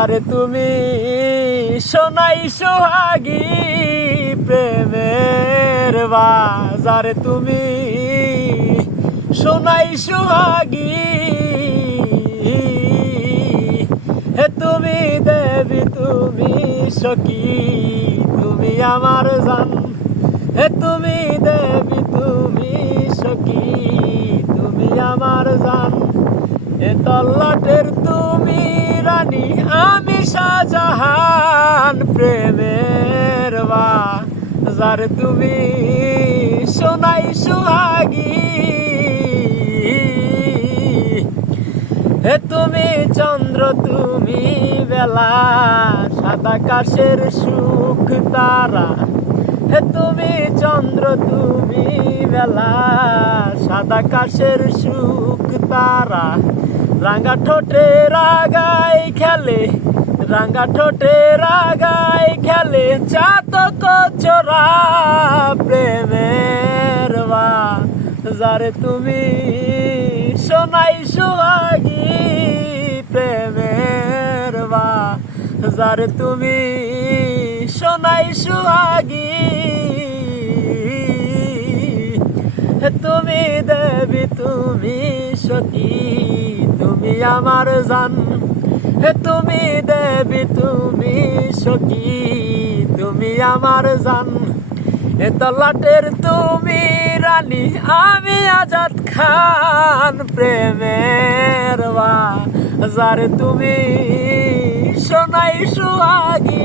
যারে তুমি সোনাই সোহাগী প্রেমের বাজারে তুমি সোনাই সোহাগী হে তুমি দেবী তুমি সখী তুমি আমার জান হে তুমি দেবী তুমি সখী তুমি আমার জান এ তল্লাটের তুমি রানী আমি শাহজাহান প্রেমের বাজারে তুমি সোনাই সোহাগী হে তুমি চন্দ্র তুমি বেলা সাদা আকাশের সুখ তারা হে তুমি চন্দ্র তুমি বেলা সাদা আকাশের সুখ তারা রাঙা ঠোঁটে রাগাই খেলে রাঙা ঠোঁটে রাগাই খেলে চাতক চোরা প্রেমের বাজারে তুমি সোনাই সোহাগী প্রেমের বাজারে তুমি সোনাই সোহাগী তুমি দেবী তুমি সখী তুমি আমার জান হে তুমি দেবী তুমি সখী তুমি আমার জান এ তল্লাটের তুমি রানী আমি আজাদ খান প্রেমের বাজারে তুমি সোনাই সোহাগী